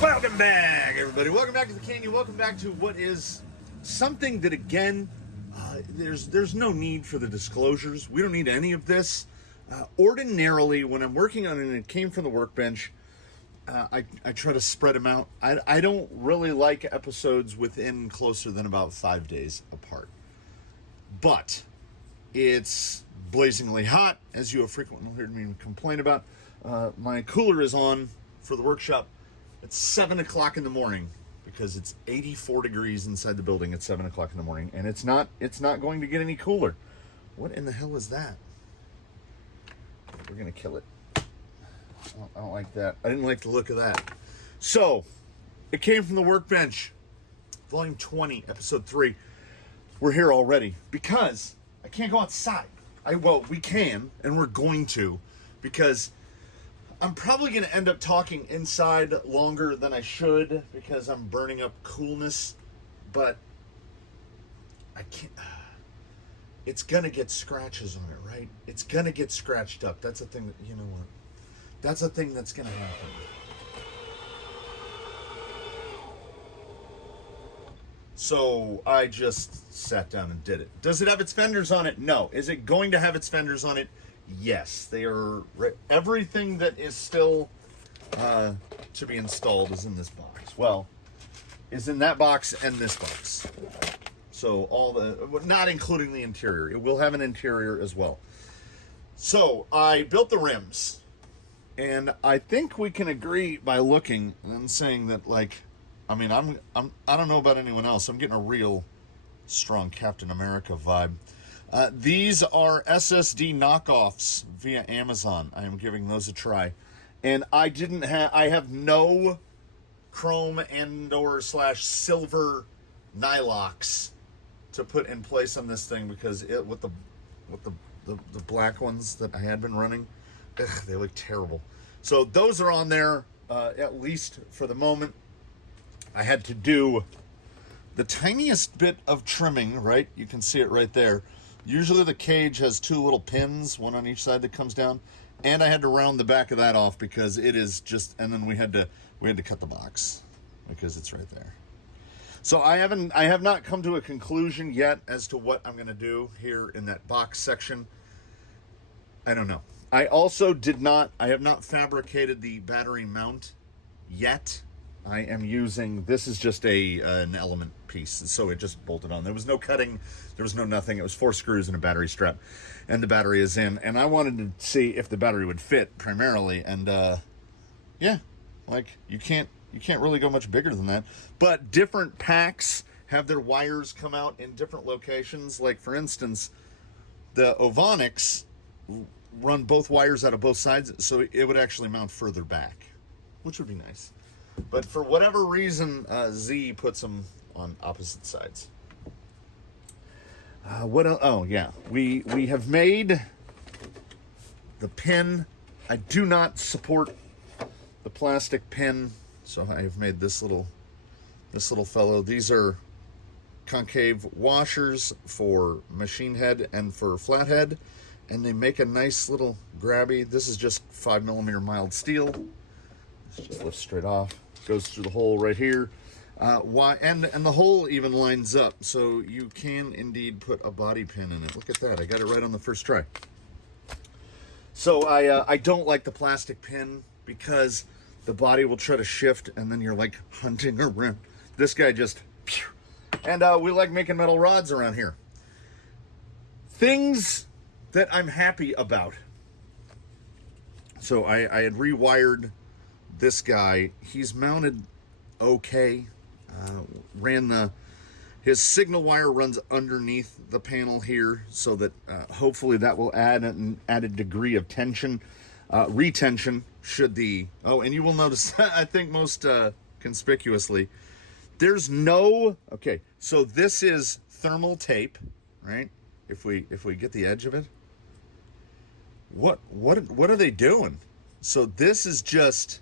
Welcome back, everybody. Welcome back to the Canyon. Welcome back to what is something that, again, there's no need for the disclosures. We don't need any of this. Ordinarily, when I'm working on it and it came from the workbench, I try to spread them out. I don't really like episodes within closer than about 5 days apart. But it's blazingly hot, as you have frequently heard me complain about. My cooler is on for the workshop at 7 o'clock in the morning because it's 84 degrees inside the building at 7 o'clock in the morning, and it's not going to get any cooler. What in the hell is that? We're gonna kill it. I don't like that. I didn't like the look of that. So it came from the workbench, volume 20, episode 3. We're here already because I can't go outside. Well, we can, and we're going to, because I'm probably going to end up talking inside longer than I should because I'm burning up coolness, but I can't. It's going to get scratches on it, right? It's going to get scratched up. That's a thing that, you know what? That's a thing that's going to happen. So I just sat down and did it. Does it have its fenders on it? No. Is it going to have its fenders on it? Yes. They are. Everything that is still to be installed is in this box. Well, is in that box and this box. So all the, not including the interior. It will have an interior as well. So I built the rims, and I think we can agree by looking and saying that, like, I mean, I don't know about anyone else. I'm getting a real strong Captain America vibe. These are SSD knockoffs via Amazon. I am giving those a try. And I have no chrome and or / silver nylocks to put in place on this thing because it with the black ones that I had been running, they look terrible. So those are on there, at least for the moment. I had to do the tiniest bit of trimming, right? You can see it right there. Usually the cage has 2 little pins, one on each side that comes down, and I had to round the back of that off because it is just, and then we had to cut the box because it's right there. So I have not come to a conclusion yet as to what I'm going to do here in that box section. I don't know. I also I have not fabricated the battery mount yet. I am using, this is just an element piece, so it just bolted on. There was no cutting, there was no nothing. It was 4 screws and a battery strap, and the battery is in. And I wanted to see if the battery would fit primarily, and yeah, like you can't really go much bigger than that. But different packs have their wires come out in different locations. Like for instance, the Ovonics run both wires out of both sides, so it would actually mount further back, which would be nice. But for whatever reason, Z puts them on opposite sides. What else? Oh, yeah. We have made the pin. I do not support the plastic pin, so I've made this little fellow. These are concave washers for machine head and for flathead, and they make a nice little grabby. This is just 5mm mild steel. This just lifts straight off. Goes through the hole right here. And the hole even lines up, so you can indeed put a body pin in it. Look at that. I got it right on the first try. So I don't like the plastic pin because the body will try to shift, and then you're like hunting around. This guy just... And we like making metal rods around here. Things that I'm happy about. So I had rewired this guy. He's mounted okay. His signal wire runs underneath the panel here, so that hopefully that will add an added degree of tension, retention should the... Oh, and you will notice, I think most conspicuously, there's no... Okay, so this is thermal tape, right? If we get the edge of it. What are they doing? So this is just...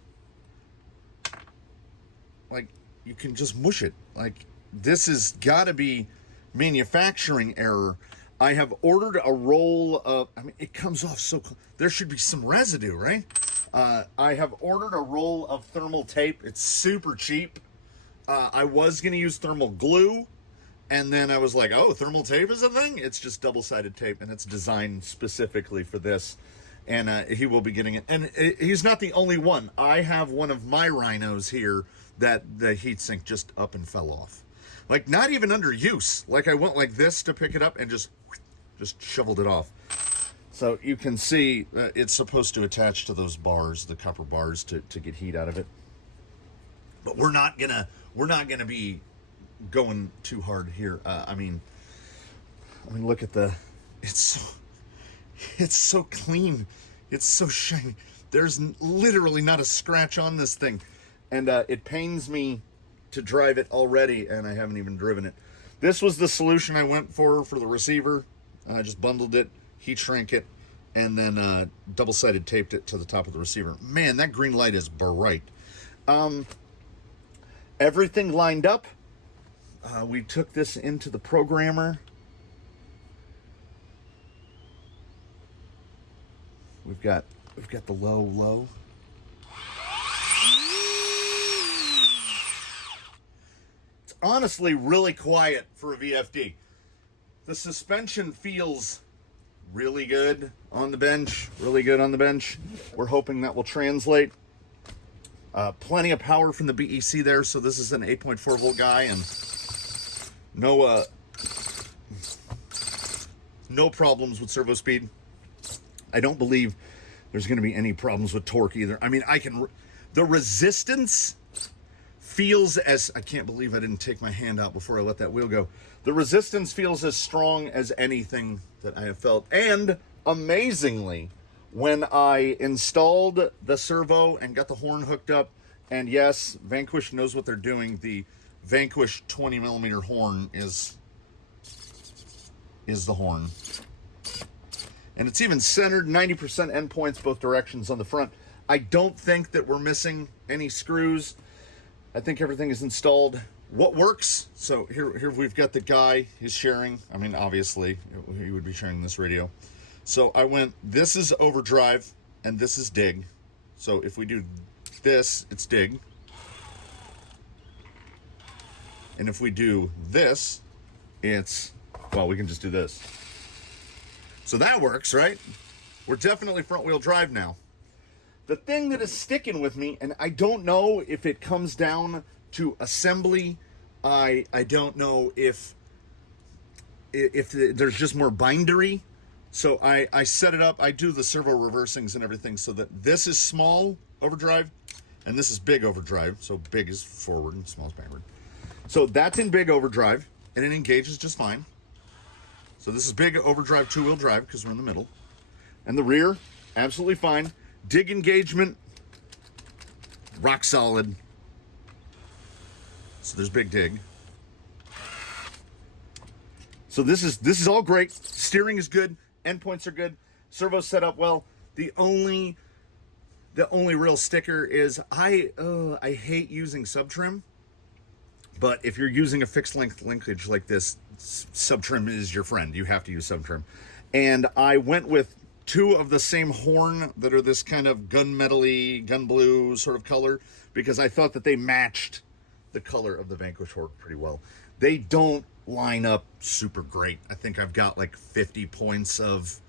like, you can just mush it. Like, this has got to be manufacturing error. I have ordered a roll of, I mean, it comes off so, there should be some residue, right? I have ordered a roll of thermal tape. It's super cheap. I was going to use thermal glue, and then I was like, oh, thermal tape is a thing? It's just double-sided tape, and it's designed specifically for this. And he will be getting it. And he's not the only one. I have one of my rhinos here that the heatsink just up and fell off. Like, not even under use. Like, I went like this to pick it up and just shoveled it off. So you can see it's supposed to attach to those bars, the copper bars, to get heat out of it. But we're not gonna be going too hard here. I mean, look at it's so clean. It's so shiny. There's literally not a scratch on this thing. And it pains me to drive it already, and I haven't even driven it. This was the solution I went for the receiver. I just bundled it, heat shrink it, and then double-sided taped it to the top of the receiver. Man, that green light is bright. Everything lined up. We took this into the programmer. We've got the low. It's honestly really quiet for a VFD. The suspension feels really good on the bench. We're hoping that will translate. Plenty of power from the BEC there, so this is an 8.4 volt guy, and no problems with servo speed. I don't believe there's going to be any problems with torque either. I mean, the resistance feels as, I can't believe I didn't take my hand out before I let that wheel go. The resistance feels as strong as anything that I have felt. And amazingly, when I installed the servo and got the horn hooked up, and yes, Vanquish knows what they're doing. The Vanquish 20 millimeter horn is the horn. And it's even centered, 90% endpoints both directions on the front. I don't think that we're missing any screws. I think everything is installed. What works? So here we've got the guy, he's sharing. I mean, obviously, he would be sharing this radio. So I went, this is overdrive, and this is dig. So if we do this, it's dig. And if we do this, it's, well, we can just do this. So that works, right? We're definitely front-wheel drive now. The thing that is sticking with me, and I don't know if it comes down to assembly, I don't know if there's just more bindery. So I set it up, I do the servo reversing's and everything so that this is small overdrive, and this is big overdrive. So big is forward and small is backward. So that's in big overdrive, and it engages just fine. So this is big overdrive two-wheel drive because we're in the middle. And the rear, absolutely fine. Dig engagement, rock solid. So there's big dig. So this is all great. Steering is good. Endpoints are good. Servo's set up well. The only real sticker is I hate using sub trim. But if you're using a fixed length linkage like this, sub trim is your friend. You have to use sub trim. And I went with two of the same horn that are this kind of gunmetal-y, gun blue sort of color, because I thought that they matched the color of the Vanquish horn pretty well. They don't line up super great. I think I've got like 50 points of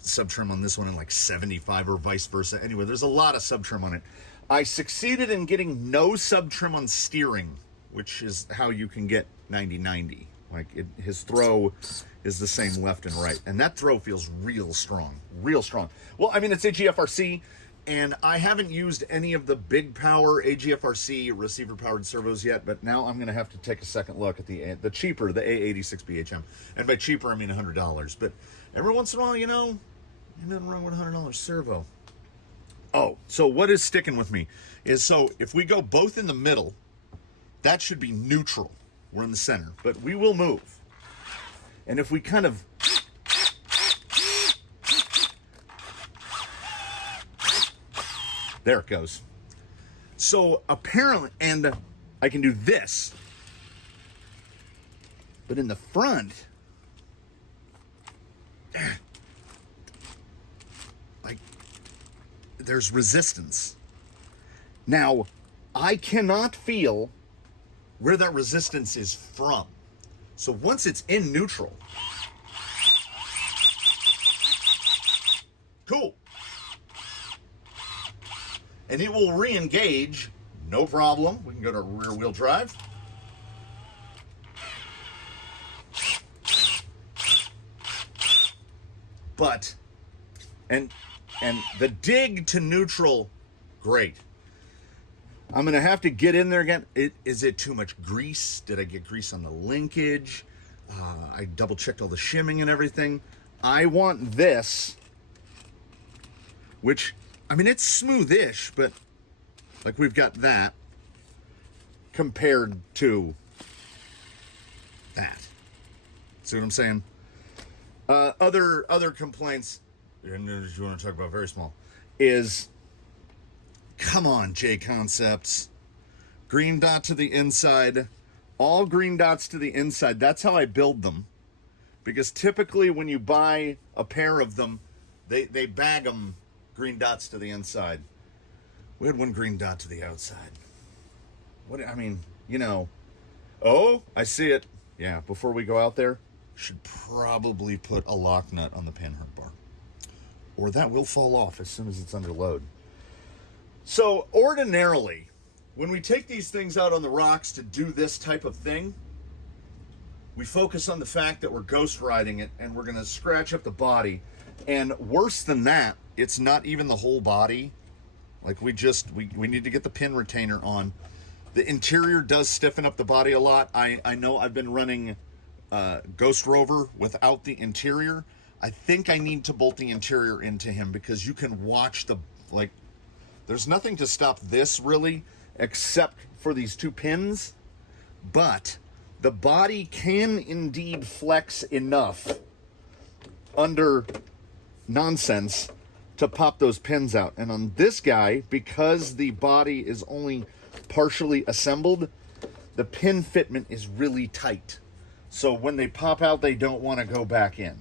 sub trim on this one and like 75 or vice versa. Anyway, there's a lot of sub trim on it. I succeeded in getting no sub trim on steering, which is how you can get 90-90. Like his throw is the same left and right, and that throw feels real strong. Well, I mean, it's AGFRC, and I haven't used any of the big power AGFRC receiver powered servos yet, but now I'm gonna have to take a second look at the cheaper, the A86 BHM. And by cheaper, I mean $100. But every once in a while, nothing wrong with a $100 servo. Oh, so what is sticking with me is, so if we go both in the middle, that should be neutral. We're in the center, but we will move. And if we kind of, there it goes. So apparently, and I can do this, but in the front, like, there's resistance. Now, I cannot feel where that resistance is from. So once it's in neutral, cool. And it will re-engage, no problem. We can go to rear wheel drive. But, and the dig to neutral, great. I'm going to have to get in there again. Is it too much grease? Did I get grease on the linkage? I double checked all the shimming and everything. I want this, which, I mean, it's smooth-ish, but like we've got that compared to that. See what I'm saying? Other complaints, and you want to talk about very small, is, come on, J Concepts. Green dot to the inside. All green dots to the inside. That's how I build them. Because typically when you buy a pair of them, they bag them green dots to the inside. We had one green dot to the outside. What, I mean, you know. Oh, I see it. Yeah, before we go out there, should probably put a lock nut on the panhard bar. Or that will fall off as soon as it's under load. So ordinarily, when we take these things out on the rocks to do this type of thing, we focus on the fact that we're ghost riding it and we're going to scratch up the body. And worse than that, it's not even the whole body. Like we need to get the pin retainer on. The interior does stiffen up the body a lot. I know I've been running Ghost Rover without the interior. I think I need to bolt the interior into him because you can watch the, like, there's nothing to stop this really except for these two pins, but the body can indeed flex enough under nonsense to pop those pins out. And on this guy, because the body is only partially assembled, the pin fitment is really tight. So when they pop out, they don't want to go back in.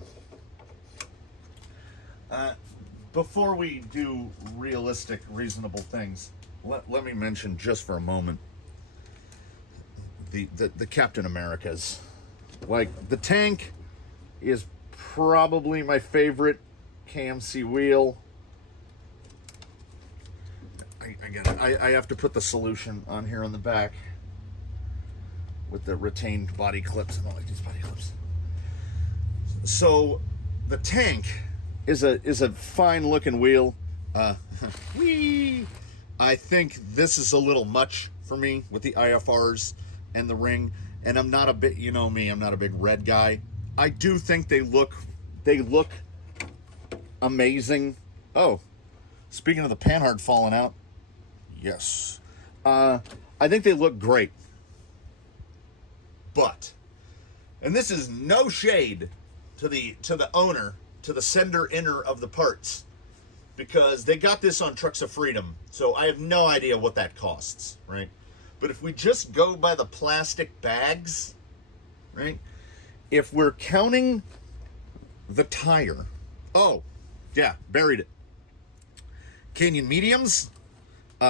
Before we do realistic, reasonable things, let me mention just for a moment the Captain Americas. Like, the tank is probably my favorite KMC wheel. I have to put the solution on here on the back with the retained body clips. I don't like these body clips. So the tank is a fine looking wheel. Whee! I think this is a little much for me with the IFRs and the ring, and I'm not a bit, you know me, I'm not a big red guy. I do think they look amazing. Oh, speaking of the panhard falling out, yes, I think they look great. But, and this is no shade to the owner, to the sender inner of the parts, because they got this on Trucks of Freedom, so I have no idea what that costs, right? But if we just go by the plastic bags, right? If we're counting the tire, oh, yeah, buried it. Canyon mediums,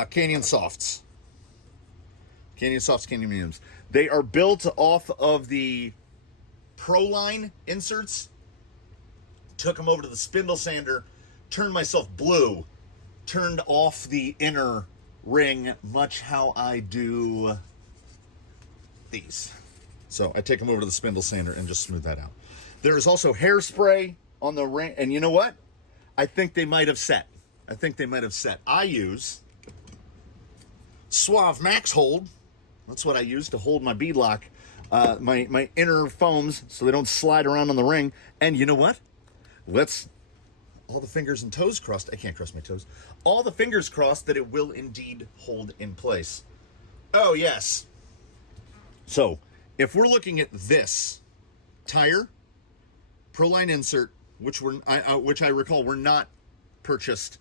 Canyon softs. Canyon softs, Canyon mediums. They are built off of the Proline inserts. Took them over to the spindle sander, turned myself blue, turned off the inner ring, much how I do these. So I take them over to the spindle sander and just smooth that out. There is also hairspray on the ring, and you know what? I think they might have set. I use Suave Max Hold. That's what I use to hold my bead lock, my inner foams, so they don't slide around on the ring. And you know what? All the fingers and toes crossed. I can't cross my toes. All the fingers crossed that it will indeed hold in place. Oh, yes. So, if we're looking at this tire, Proline insert, which I recall were not purchased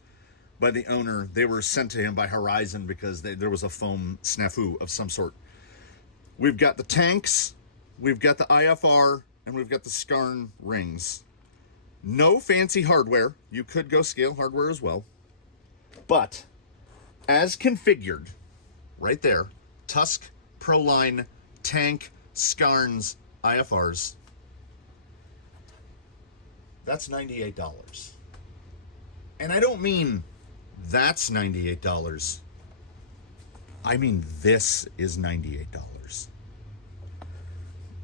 by the owner. They were sent to him by Horizon because there was a foam snafu of some sort. We've got the tanks, we've got the IFR, and we've got the Skarn rings. No fancy hardware. You could go scale hardware as well. But as configured, right there, Tusk, Proline, Tank, Scarns, IFRs, that's $98. And I don't mean that's $98. I mean this is $98.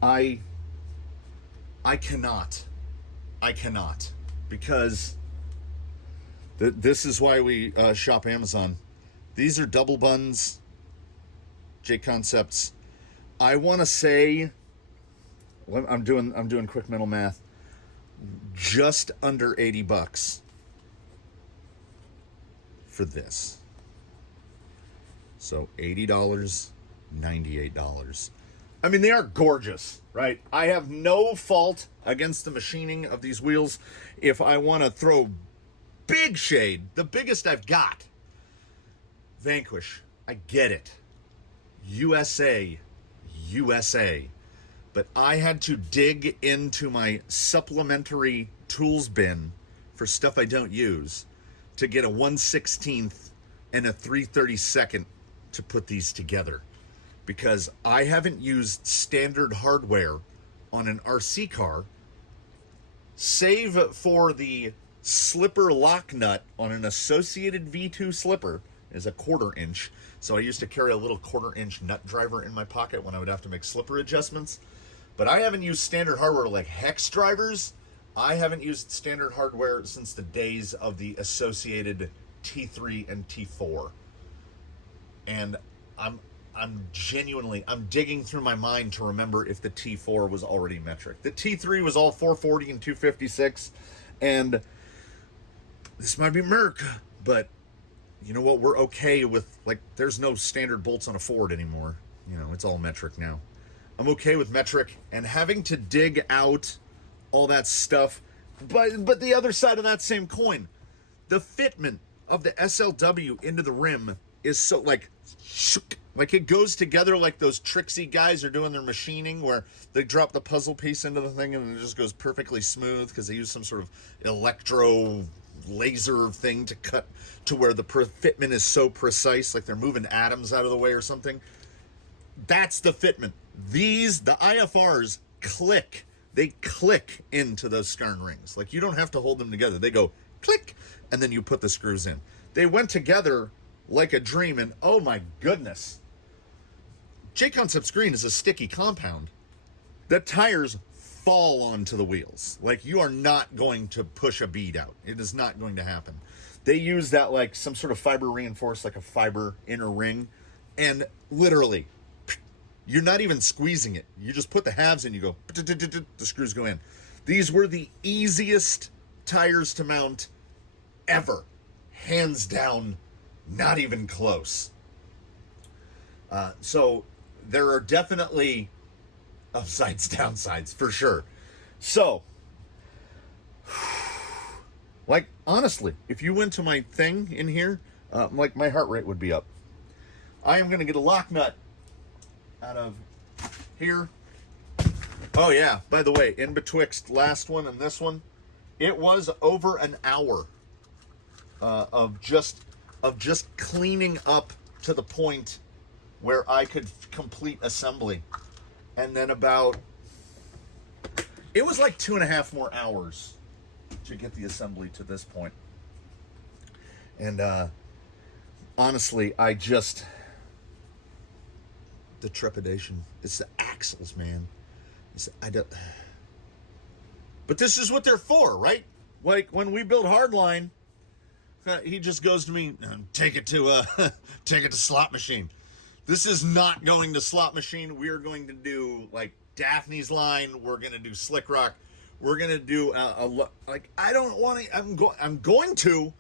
I cannot, because this is why we shop Amazon. These are double buns, J Concepts. I want to say, I'm doing quick mental math, just under $80 for this. So $80, $98. I mean, they are gorgeous, right? I have no fault against the machining of these wheels. If I want to throw big shade, the biggest I've got, Vanquish, I get it. USA. But I had to dig into my supplementary tools bin for stuff I don't use to get a 1/16 and a 3/32 to put these together, because I haven't used standard hardware on an RC car, save for the slipper lock nut on an Associated V2 slipper is a 1/4 inch. So I used to carry a little 1/4 inch nut driver in my pocket when I would have to make slipper adjustments. But I haven't used standard hardware like hex drivers. I haven't used standard hardware since the days of the Associated T3 and T4. And I'm digging through my mind to remember if the T4 was already metric. The T3 was all 440 and 256, and this might be Merc, but you know what? We're okay with, like, there's no standard bolts on a Ford anymore. You know, it's all metric now. I'm okay with metric, and having to dig out all that stuff. But the other side of that same coin, the fitment of the SLW into the rim is so, like it goes together like those tricksy guys are doing their machining, where they drop the puzzle piece into the thing and it just goes perfectly smooth because they use some sort of electro laser thing to cut to where the fitment is so precise, like they're moving atoms out of the way or something. That's the fitment. The IFRs click. They click into those Scarn rings. Like, you don't have to hold them together. They go click, and then you put the screws in. They went together like a dream, and oh my goodness. J-Concepts green is a sticky compound. The tires fall onto the wheels. Like, you are not going to push a bead out. It is not going to happen. They use that like some sort of fiber reinforced, like a fiber inner ring, and literally, you're not even squeezing it. You just put the halves in, you go, the screws go in. These were the easiest tires to mount ever. Hands down, not even close. So there are definitely upsides, downsides, for sure. So, like, honestly, if you went to my thing in here, like, my heart rate would be up. I am going to get a lock nut out of here. Oh yeah, by the way, in betwixt last one and this one, it was over an hour of just cleaning up to the point where I could complete assembly. And then it was like 2.5 more hours to get the assembly to this point. And honestly, the trepidation. It's the axles, man. But this is what they're for, right? Like, when we build Hardline, he just goes to me, take it to slot machine. This is not going to slot machine. We are going to do, like, Daphne's line. We're going to do Slick Rock. We're going to do I don't want to. I'm going to,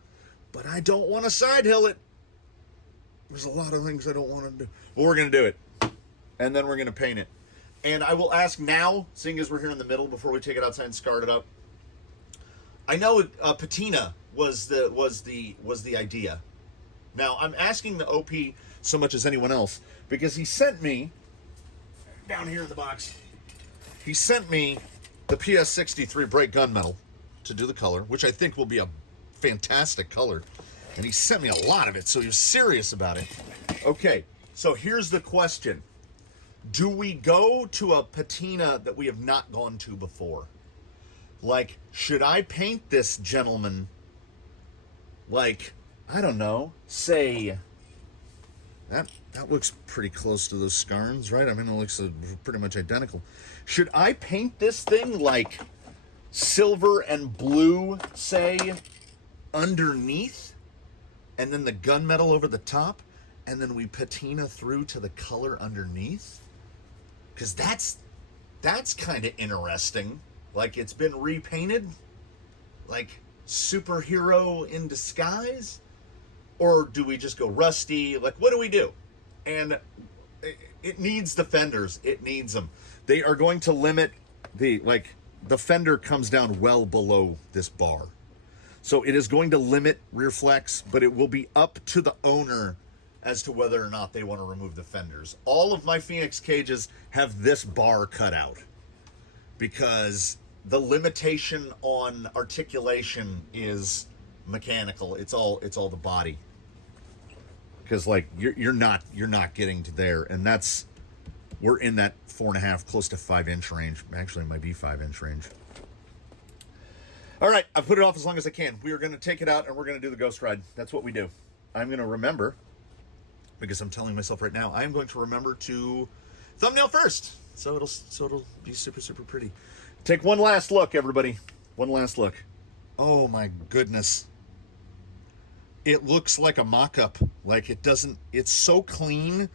but I don't want to side hill it. There's a lot of things I don't want to do. But we're going to do it. And then we're going to paint it. And I will ask now, seeing as we're here in the middle, before we take it outside and scar it up. I know patina was the idea. Now, I'm asking the OP so much as anyone else, because he sent me, down here in the box, he sent me the PS63 brake gunmetal to do the color, which I think will be a fantastic color. And he sent me a lot of it, so he was serious about it. Okay, so here's the question. Do we go to a patina that we have not gone to before? Like, should I paint this gentleman, like, I don't know, say, that looks pretty close to those scarns, right? I mean, it looks pretty much identical. Should I paint this thing like silver and blue, say, underneath, and then the gunmetal over the top, and then we patina through to the color underneath? Because that's kind of interesting. Like, it's been repainted, like superhero in disguise? Or do we just go rusty? Like, what do we do? And it needs the fenders. It needs them. They are going to limit the fender comes down well below this bar. So it is going to limit rear flex, but it will be up to the owner as to whether or not they want to remove the fenders. All of my Phoenix cages have this bar cut out because the limitation on articulation is mechanical. It's all the body. Because like you're not getting to there, and we're in that 4.5, close to 5-inch range. Actually, it might be 5-inch range. All right, I've put it off as long as I can. We are going to take it out and we're going to do the ghost ride. That's what we do. I'm going to remember, because I'm telling myself right now, I am going to remember to thumbnail first. So it'll be super, super pretty. Take one last look, everybody. One last look. Oh my goodness. It looks like a mock-up. Like it's so clean,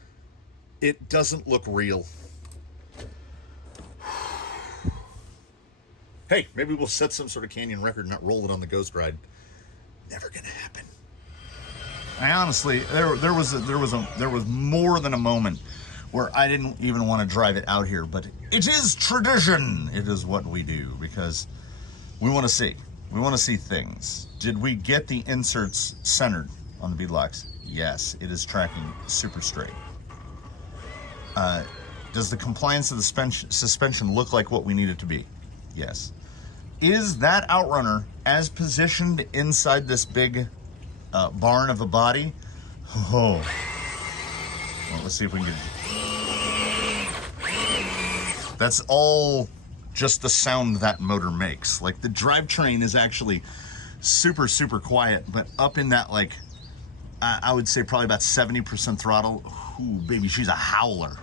it doesn't look real. Hey, maybe we'll set some sort of canyon record and not roll it on the ghost ride. Never gonna happen. I honestly, there was more than a moment where I didn't even want to drive it out here, but it is tradition. It is what we do because we want to see. We want to see things. Did we get the inserts centered on the beadlocks? Yes, it is tracking super straight. Does the compliance of the suspension look like what we need it to be? Yes. Is that outrunner as positioned inside this big barn of a body? Oh. Well, let's see if we can get it. That's all just the sound that motor makes. Like, the drivetrain is actually super, super quiet, but up in that, like, I would say probably about 70% throttle. Ooh, baby, she's a howler.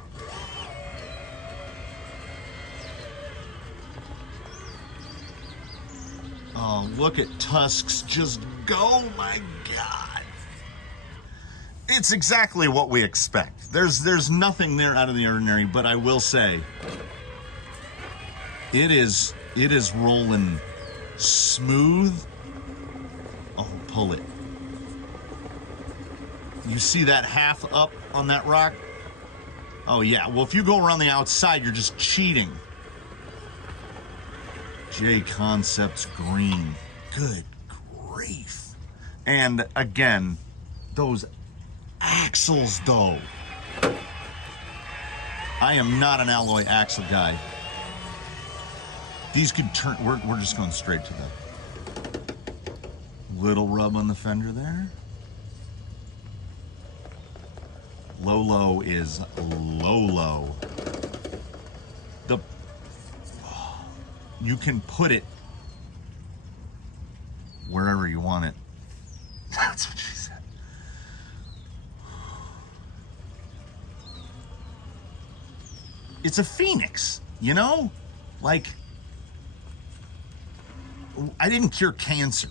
Oh, look at Tusks just go, my God. It's exactly what we expect. There's nothing there out of the ordinary, but I will say, it is rolling smooth. Oh, pull it. You see that half up on that rock? Oh yeah, well if you go around the outside, you're just cheating. J Concepts green. Good grief. And again, those axles though. I am not an alloy axle guy. These could turn, we're just going straight to the little rub on the fender there. Low is low. You can put it wherever you want it. That's what she said. It's a Phoenix, you know? Like, I didn't cure cancer.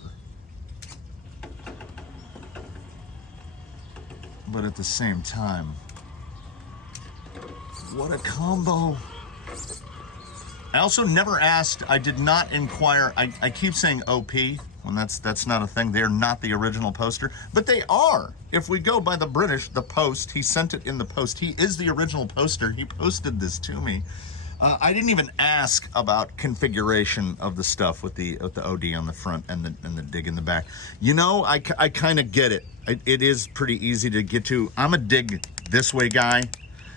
But at the same time, what a combo. I also never asked, I did not inquire, I keep saying OP, when that's not a thing. They're not the original poster, but they are. If we go by the British, the post, he sent it in the post. He is the original poster. He posted this to me. I didn't even ask about configuration of the stuff with the OD on the front and the dig in the back. You know, I kind of get it. It is pretty easy to get to. I'm a dig this way guy,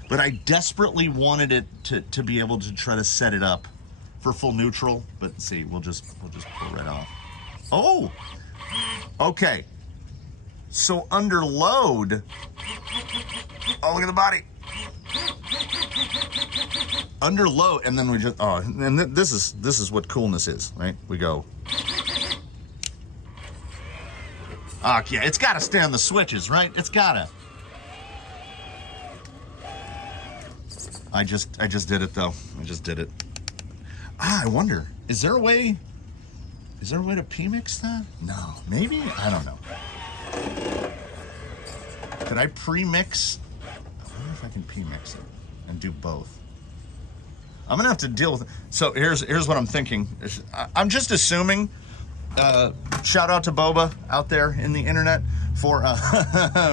but I desperately wanted it to be able to try to set it up for full neutral. But see, we'll just pull right off. Oh, okay. So under load, oh, look at the body. Under load, and then we just, oh, and this is what coolness is, right? We go. Oh, yeah, it's got to stay on the switches, right? It's got to. I just did it, though. I just did it. I wonder, is there a way to P-mix that? No, maybe? I don't know. Could I pre-mix? I wonder if I can P-mix it and do both. I'm gonna have to deal with it. So here's what I'm thinking. I'm just assuming, shout out to Boba out there in the internet for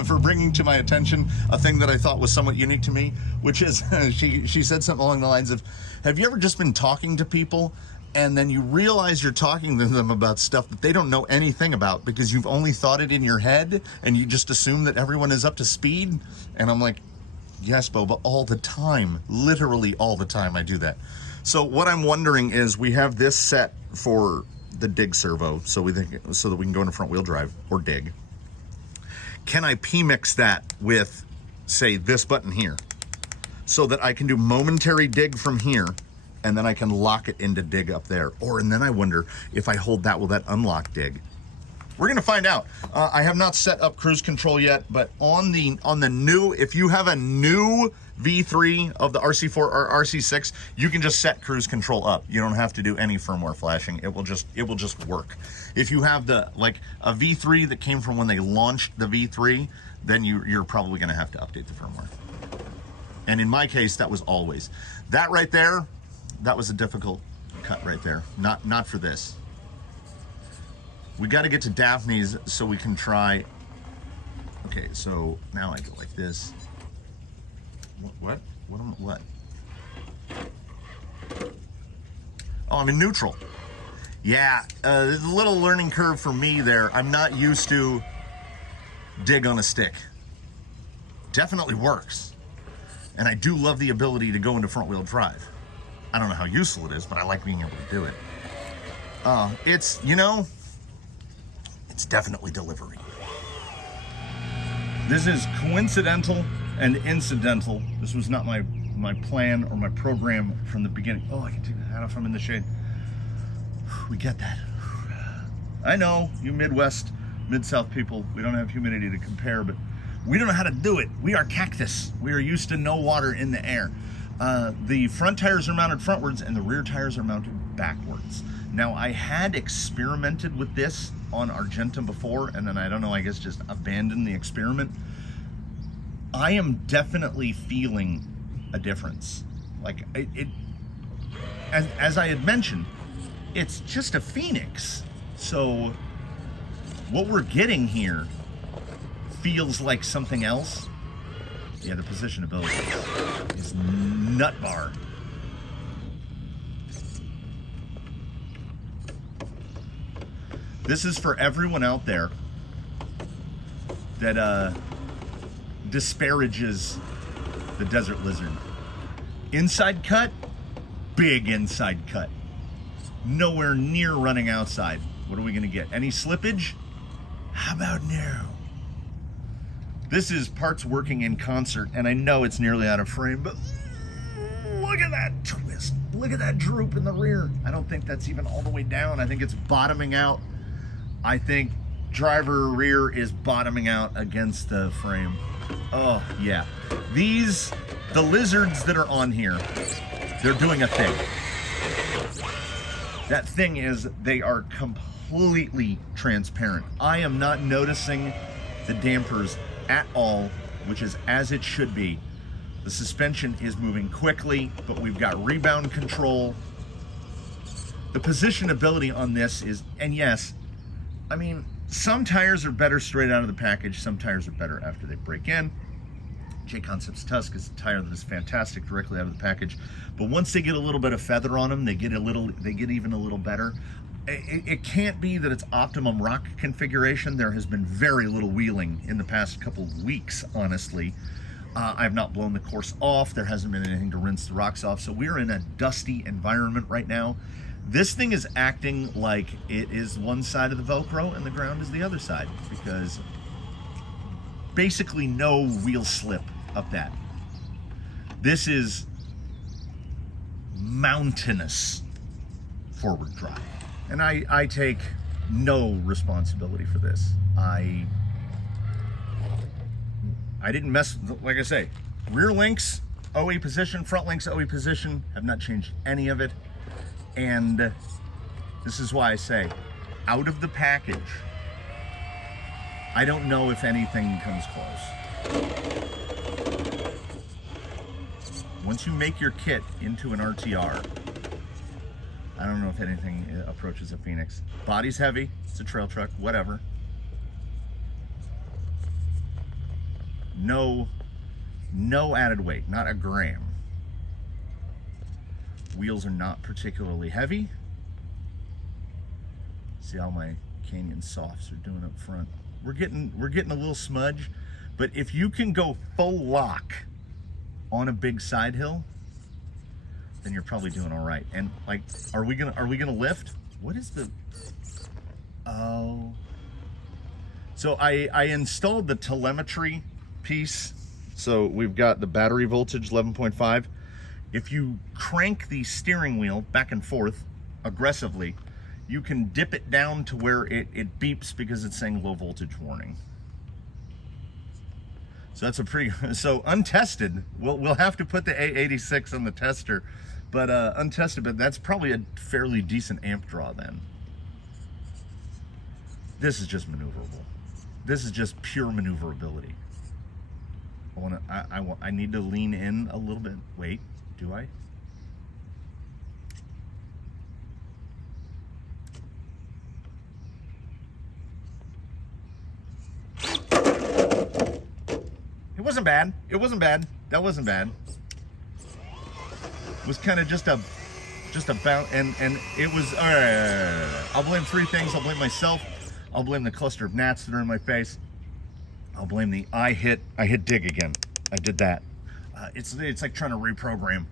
for bringing to my attention a thing that I thought was somewhat unique to me, which is she said something along the lines of, have you ever just been talking to people and then you realize you're talking to them about stuff that they don't know anything about because you've only thought it in your head and you just assume that everyone is up to speed? And I'm like, yes, Boba, all the time, literally all the time I do that. So what I'm wondering is, we have this set for the dig servo, so that we can go into front wheel drive or dig. Can I P-mix that with, say, this button here, so that I can do momentary dig from here, and then I can lock it into dig up there? And then I wonder if I hold that, will that unlock dig? We're gonna find out. I have not set up cruise control yet, but on the new, if you have a new V3 of the RC4 or RC6, you can just set cruise control up. You don't have to do any firmware flashing. It will just work. If you have a V3 that came from when they launched the V3, then you're probably gonna have to update the firmware. And in my case, that was always. That right there, that was a difficult cut right there. Not for this. We got to get to Daphne's so we can try. Okay, so now I go like this. What? Oh, I'm in neutral. Yeah, there's a little learning curve for me there. I'm not used to dig on a stick. Definitely works. And I do love the ability to go into front wheel drive. I don't know how useful it is, but I like being able to do it. It's definitely delivery. This is coincidental and incidental. This was not my plan or my program from the beginning. Oh, I can take the hat off. I'm in the shade. We get that. I know, you Midwest, Mid-South people, we don't have humidity to compare, but we don't know how to do it. We are cactus. We are used to no water in the air. The front tires are mounted frontwards and the rear tires are mounted backwards. Now, I had experimented with this on Argentum before, and then I guess just abandoned the experiment. I am definitely feeling a difference. Like, as I had mentioned, it's just a Phoenix. So what we're getting here feels like something else. Yeah, the positionability is nut bar. This is for everyone out there that disparages the Desert Lizard. Inside cut, big inside cut. Nowhere near running outside. What are we gonna get? Any slippage? How about no? This is parts working in concert, and I know it's nearly out of frame, but look at that twist. Look at that droop in the rear. I don't think that's even all the way down. I think it's bottoming out. I think driver rear is bottoming out against the frame. Oh, yeah. The lizards that are on here, they're doing a thing. That thing is, they are completely transparent. I am not noticing the dampers at all, which is as it should be. The suspension is moving quickly, but we've got rebound control. The positionability on this is, and yes, I mean, some tires are better straight out of the package, some tires are better after they break in. J-Concepts Tusk is a tire that is fantastic directly out of the package, but once they get a little bit of feather on them, they get even a little better. It can't be that it's optimum rock configuration. There has been very little wheeling in the past couple of weeks, honestly. I've not blown the course off. There hasn't been anything to rinse the rocks off, so we're in a dusty environment right now. This thing is acting like it is one side of the Velcro and the ground is the other side, because basically no wheel slip up that. This is mountainous forward drive. And I take no responsibility for this. I didn't mess, like I say, rear links, OE position, front links, OE position, have not changed any of it. And this is why I say, out of the package, I don't know if anything comes close. Once you make your kit into an RTR, I don't know if anything approaches a Phoenix. Body's heavy, it's a trail truck, whatever. No added weight, not a gram. Wheels are not particularly heavy. See how my Canyon softs are doing up front. We're getting a little smudge, but if you can go full lock on a big side hill, then you're probably doing all right. And like, are we gonna lift? What is the? Oh. So I installed the telemetry piece. So we've got the battery voltage 11.5. If you crank the steering wheel back and forth aggressively, you can dip it down to where it beeps because it's saying low voltage warning. So that's a pretty, so untested, we'll have to put the A86 on the tester, but untested, but that's probably a fairly decent amp draw then. This is just maneuverable. This is just pure maneuverability. I need to lean in a little bit. Wait, do I? It wasn't bad. It wasn't bad. That wasn't bad. It was kind of just a bounce, and it was. I'll blame three things. I'll blame myself. I'll blame the cluster of gnats that are in my face. I'll blame the I hit dig again. I did that. It's like trying to reprogram.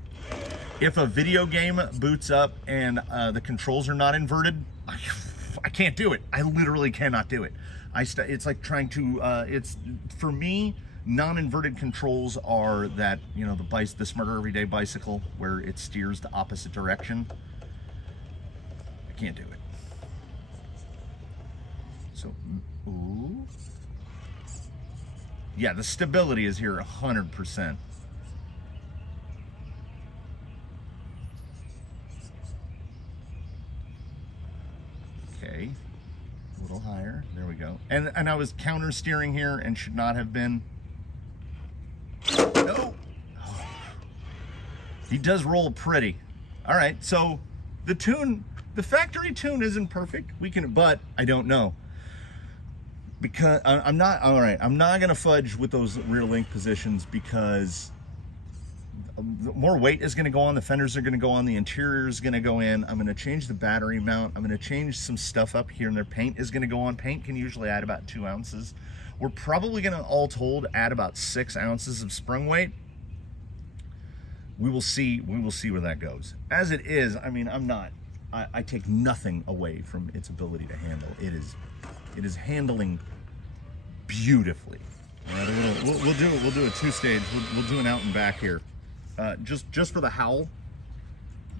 If a video game boots up and the controls are not inverted, I can't do it. I literally cannot do it. It's like trying to. It's for me. Non-inverted controls are that, you know, the Smarter Everyday bicycle where it steers the opposite direction. I can't do it. So, ooh. Yeah, the stability is here 100%. Okay, a little higher. There we go. And I was counter steering here and should not have been. No. Oh. He does roll pretty. All right, so the factory tune isn't perfect. But I don't know. Because I'm not, all right, I'm not gonna fudge with those rear link positions because more weight is gonna go on, the fenders are gonna go on, the interior is gonna go in. I'm gonna change the battery mount. I'm gonna change some stuff up here, and their paint is gonna go on. Paint can usually add about 2 ounces. We're probably gonna all told add about 6 ounces of sprung weight. We will see where that goes. As it is, I mean, I take nothing away from its ability to handle. It is handling beautifully. All right, we'll do a 2-stage. We'll do an out and back here, just for the howl,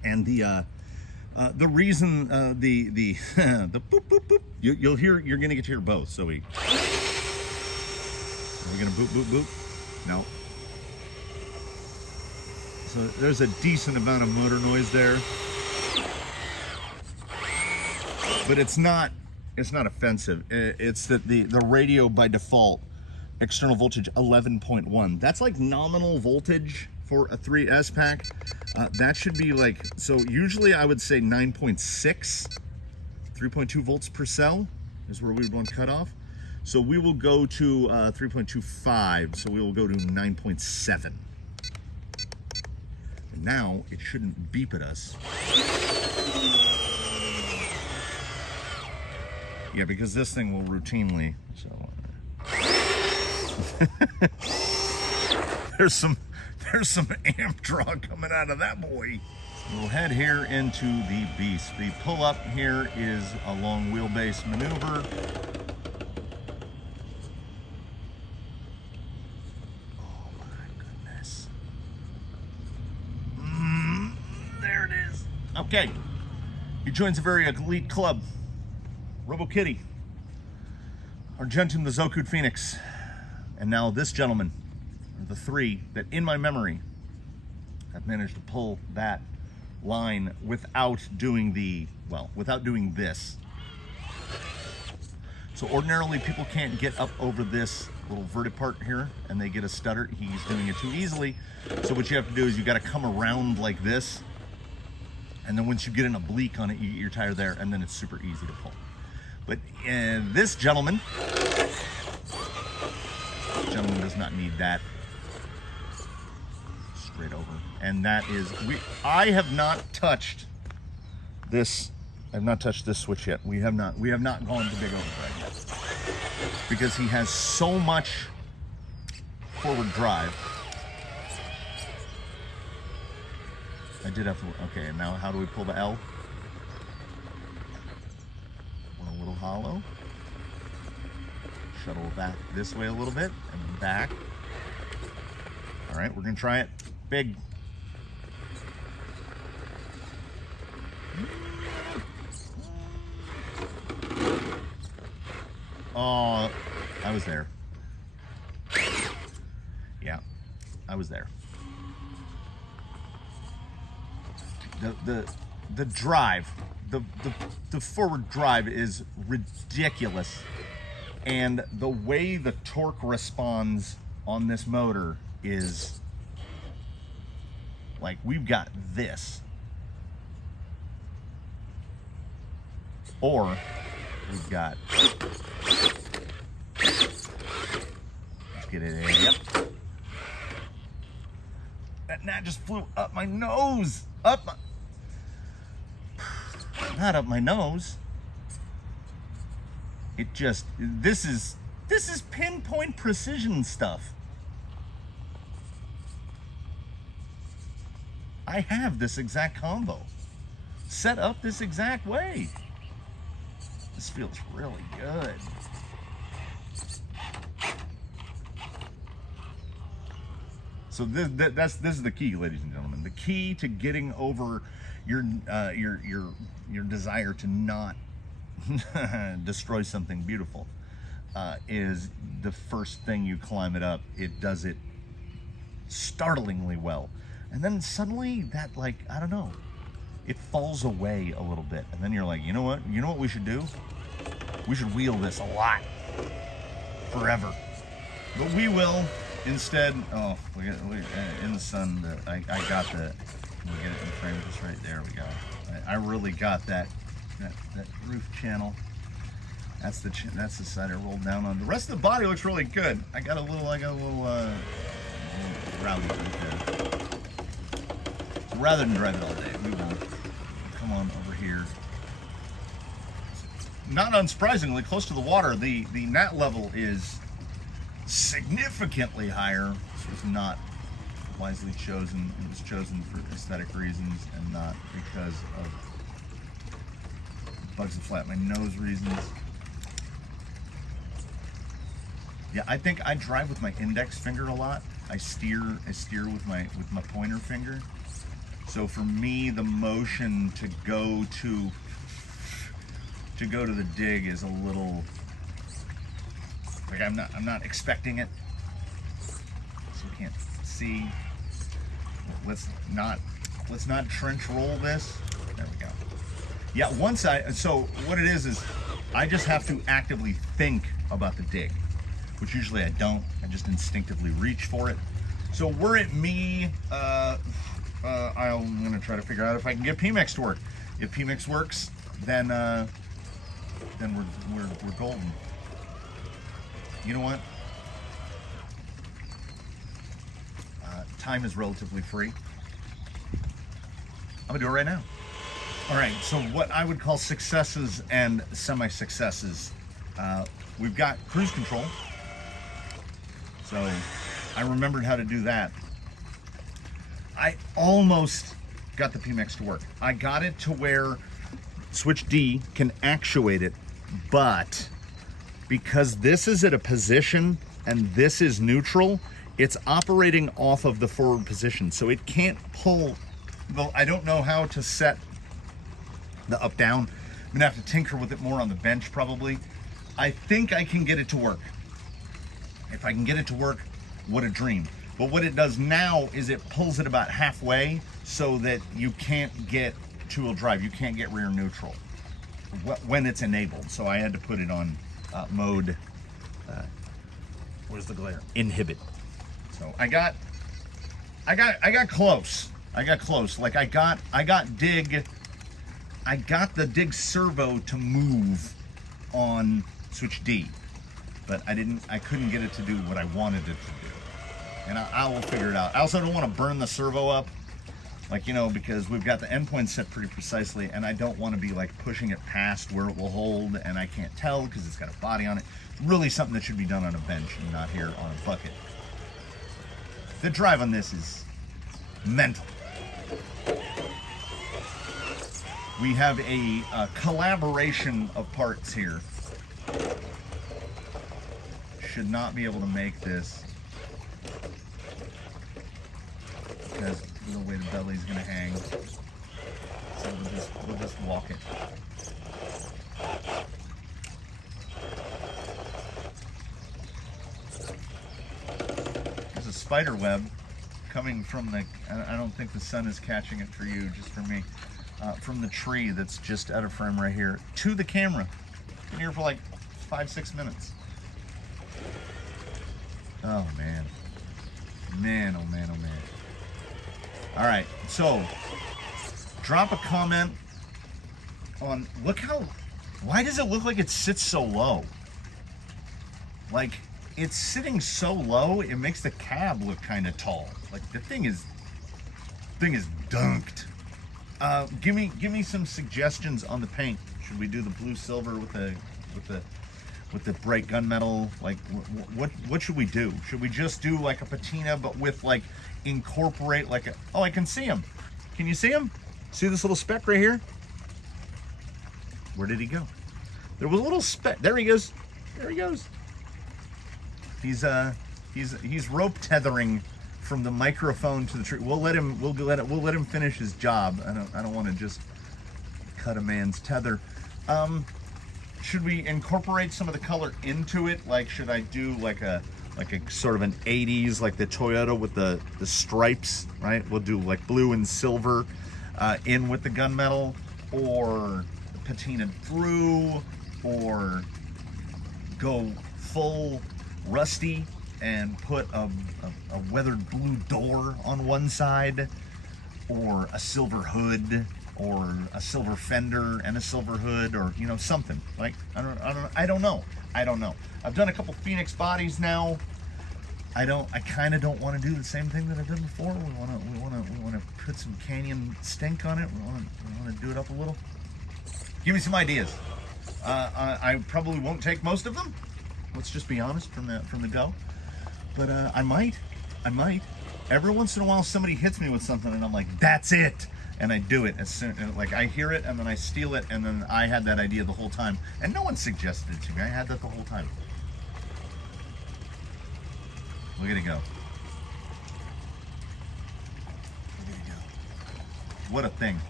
and the reason the the boop boop boop. You're gonna get to hear both. So we're gonna boop boop boop. No. So there's a decent amount of motor noise there, but it's not offensive. It's that the radio by default, external voltage 11.1. That's like nominal voltage for a 3S pack. That should be like, so usually I would say 9.6, 3.2 volts per cell is where we would want cutoff. So we will go to 3.25, so we will go to 9.7. And now it shouldn't beep at us. Yeah, because this thing will routinely, so there's some amp draw coming out of that boy. We'll head here into the beast. The pull-up here is a long wheelbase maneuver. Okay, he joins a very elite club. Robo Kitty, Argentum the Zokud Phoenix, and now this gentleman are the three that in my memory have managed to pull that line without doing without doing this. So ordinarily people can't get up over this little verti part here and they get a stutter. He's doing it too easily. So what you have to do is you got to come around like this. And then once you get an oblique on it, you get your tire there, and then it's super easy to pull. But this gentleman does not need that. Straight over. And that is, I have not touched this. I've not touched this switch yet. We have not gone to big overdrive yet. Because he has so much forward drive. I did have to, okay, and now how do we pull the L? Want a little hollow. Shuttle back this way a little bit, and back. All right, we're gonna try it big. Oh, I was there. Yeah, I was there. The drive, the forward drive is ridiculous, and the way the torque responds on this motor is like, we've got this, or we've got, let's get it in. Yep. That gnat just flew up my nose. Not up my nose. It just, this is pinpoint precision stuff. I have this exact combo set up this exact way. This feels really good. So this is the key, ladies and gentlemen. The key to getting over your desire to not destroy something beautiful is the first thing you climb it up. It does it startlingly well, and then suddenly that, like, I don't know, it falls away a little bit, and then you're like, you know what we should do? We should wheel this a lot, forever. But we will. Instead, oh, we in the sun. I got the. We get it in frame just right there. We go. I really got that roof channel. That's the side I rolled down on. The rest of the body looks really good. I got a little rowdy right there. So rather than drive it all day, we will come on over here. Not unsurprisingly, close to the water, the gnat level is significantly higher. This was not wisely chosen. It was chosen for aesthetic reasons and not because of bugs that flat my nose reasons. Yeah, I think I drive with my index finger a lot. I steer with my pointer finger. So for me, the motion to go to the dig is a little like I'm not expecting it. So you can't see. Let's not trench roll this. There we go. Yeah, so what it is I just have to actively think about the dig, which usually I don't. I just instinctively reach for it. So were it me, I'm gonna try to figure out if I can get PMix to work. If PMix works, then we're golden. You know what? Time is relatively free. I'm gonna do it right now. All right, so what I would call successes and semi-successes. We've got cruise control. So I remembered how to do that. I almost got the PMix to work. I got it to where switch D can actuate it, but because this is at a position and this is neutral, it's operating off of the forward position. So it can't pull, well, I don't know how to set the up-down. I'm gonna have to tinker with it more on the bench probably. I think I can get it to work. If I can get it to work, what a dream. But what it does now is it pulls it about halfway so that you can't get two-wheel drive. You can't get rear neutral when it's enabled. So I had to put it on mode, where's the glare? Inhibit. So I got close. I got close. Like I got the dig servo to move on switch D, but I couldn't get it to do what I wanted it to do. And I will figure it out. I also don't want to burn the servo up, like, you know, because we've got the endpoint set pretty precisely, and I don't want to be like pushing it past where it will hold, and I can't tell because it's got a body on it. Really something that should be done on a bench and not here on a bucket. The drive on this is mental. We have a collaboration of parts here. Should not be able to make this because of the way the belly's gonna hang. So we'll just walk it. There's a spider web coming from the, I don't think the sun is catching it for you, just for me. From the tree that's just out of frame right here to the camera. Been here for like 5-6 minutes. Oh man. Man, oh man, oh man. All right, so drop a comment on, why does it look like it sits so low? Like, it's sitting so low, it makes the cab look kind of tall. Like the thing is dunked. Give me some suggestions on the paint. Should we do the blue silver with the bright gunmetal? Like, what should we do? Should we just do like a patina, but with like incorporate like a? Oh, I can see him. Can you see him? See this little speck right here? Where did he go? There was a little speck. There he goes. There he goes. He's rope tethering from the microphone to the tree. We'll let him finish his job. I don't want to just cut a man's tether. Should we incorporate some of the color into it? Like, should I do like a sort of an 80s, like the Toyota with the stripes, right? We'll do like blue and silver in with the gunmetal, or patina through, or go full rusty and put a weathered blue door on one side, or a silver hood, or a silver fender and a silver hood, or, you know, something like, I don't know. I've done a couple Phoenix bodies now. I kind of don't want to do the same thing that I've done before. We want to put some Canyon stink on it. We want to do it up a little. Give me some ideas. I probably won't take most of them. Let's just be honest from the go. But I might. Every once in a while, somebody hits me with something, and I'm like, "That's it," and I do it as soon. Like, I hear it, and then I steal it, and then I had that idea the whole time, and no one suggested it to me. I had that the whole time. Look at it go. Look at it go. What a thing.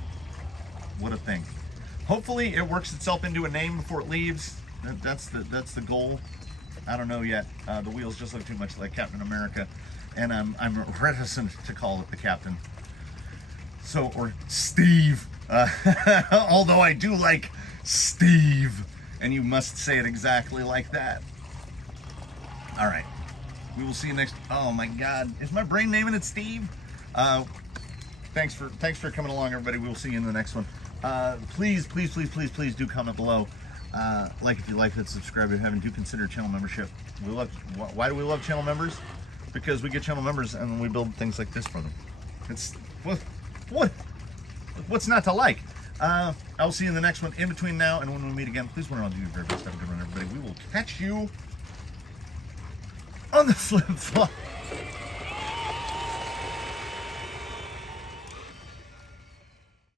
What a thing. Hopefully, it works itself into a name before it leaves. That's the goal. I don't know yet. The wheels just look too much like Captain America, and I'm reticent to call it the Captain. So, or Steve. Although I do like Steve, and you must say it exactly like that. All right. We will see you next. Oh my God, is my brain naming it Steve? Thanks for coming along, everybody. We will see you in the next one. Please do comment below. Like if you like it, subscribe if you haven't. Do consider channel membership. Why do we love channel members? Because we get channel members and we build things like this for them. It's what's not to like? I'll see you in the next one. In between now and when we meet again, please want to do your very best. Have a good one, everybody. We will catch you on the flip flop.